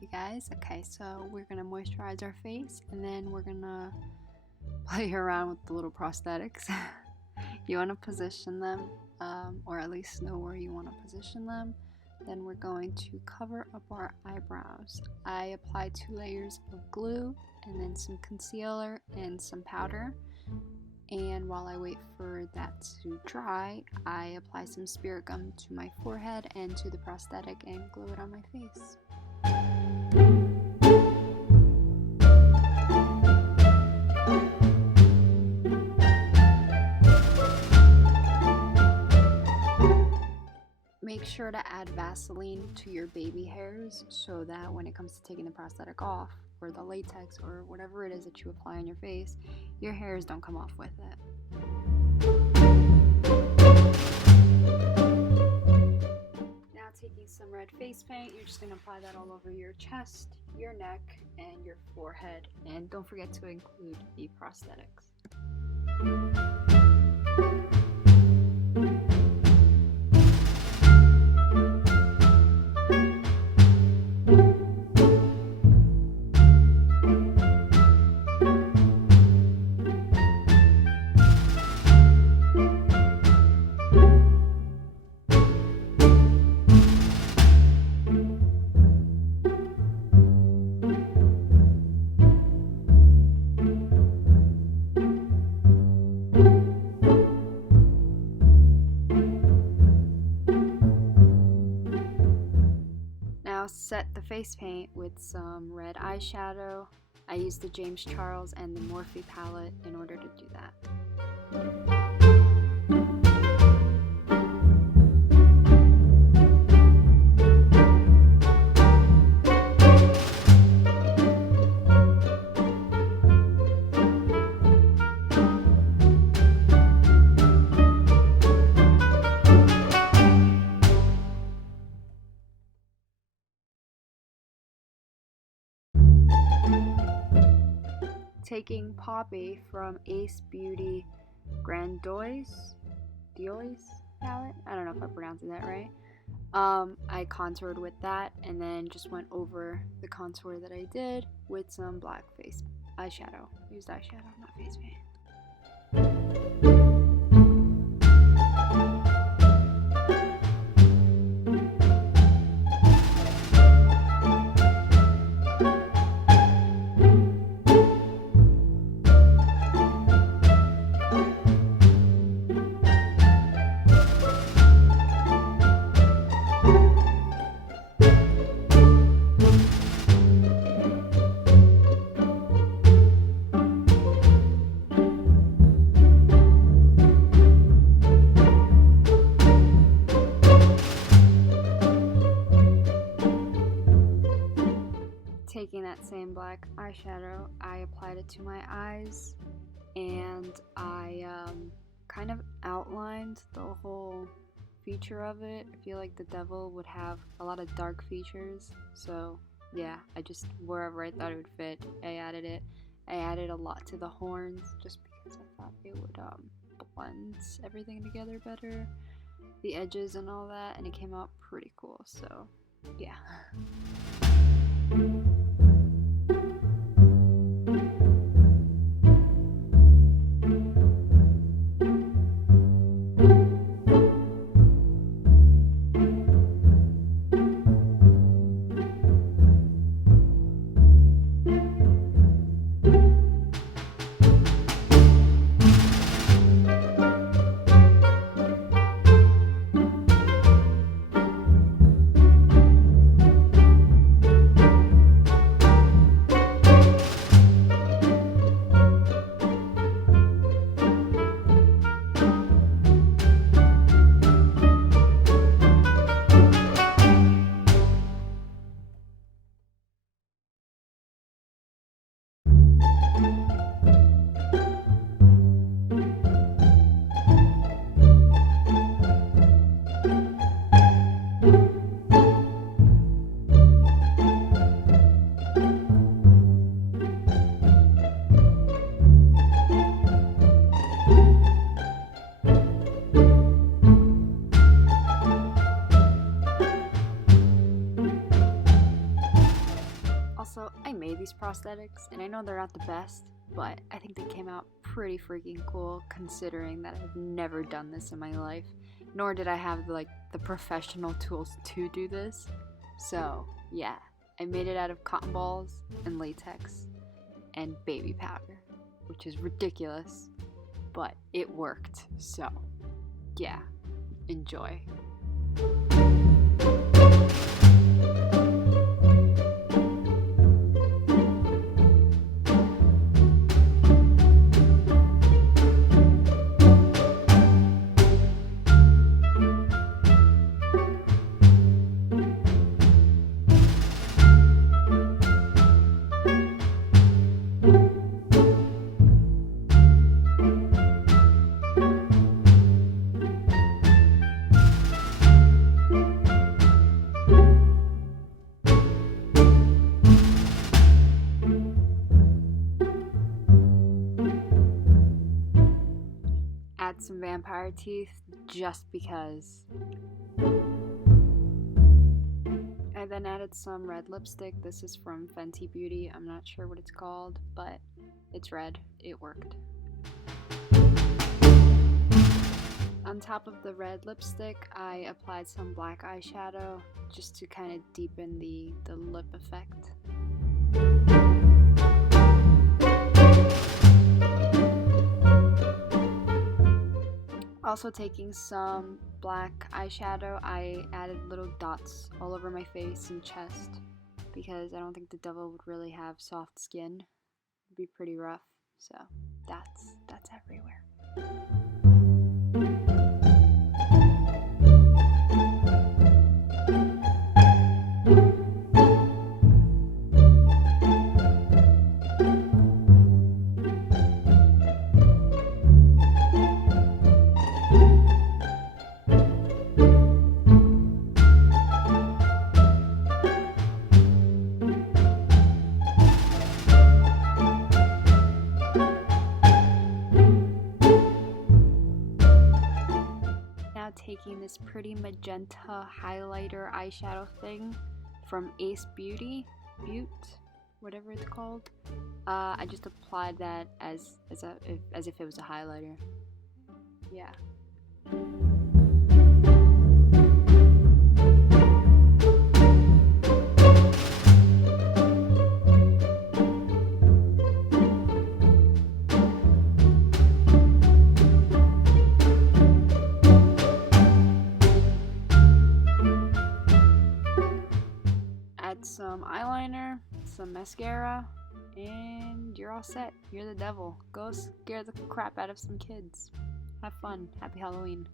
you guys? Okay, so we're gonna moisturize our face and then we're gonna play around with the little prosthetics. You want to position them, or at least know where you want to position them. Then we're going to cover up our eyebrows. I apply 2 layers of glue and then some concealer and some powder. And while I wait for that to dry, I apply some spirit gum to my forehead and to the prosthetic and glue it on my face. Make sure to add Vaseline to your baby hairs so that when it comes to taking the prosthetic off, or the latex, or whatever it is that you apply on your face, your hairs don't come off with it. Now taking some red face paint, you're just going to apply that all over your chest, your neck, and your forehead. And don't forget to include the prosthetics. Set the face paint with some red eyeshadow. I used the James Charles and the Morphe palette in order to do that. Taking Poppy from Ace Beauty Graftobian palette. I don't know if I'm pronouncing that right. I contoured with that and then just went over the contour that I did with some black face eyeshadow. Used eyeshadow, not face paint. Taking that same black eyeshadow, I applied it to my eyes and I kind of outlined the whole feature of it. I feel like the devil would have a lot of dark features, so yeah, I just, wherever I thought it would fit, I added it. I added a lot to the horns just because I thought it would blend everything together better, the edges and all that, and it came out pretty cool, so yeah. prosthetics, and I know they're not the best, but I think they came out pretty freaking cool considering that I've never done this in my life, nor did I have the professional tools to do this. So yeah, I made it out of cotton balls and latex and baby powder, which is ridiculous, but it worked. So yeah, enjoy. Add some vampire teeth just because. I then added some red lipstick. This is from Fenty Beauty. I'm not sure what it's called, but it's red. It worked. On top of the red lipstick, I applied some black eyeshadow just to kind of deepen the lip effect. Also taking some black eyeshadow, I added little dots all over my face and chest because I don't think the devil would really have soft skin. It'd be pretty rough, so that's everywhere. Taking this pretty magenta highlighter eyeshadow thing from Beaute, whatever it's called. I just applied that as if it was a highlighter. Yeah. Some eyeliner, some mascara, and you're all set. You're the devil. Go scare the crap out of some kids. Have fun. Happy Halloween.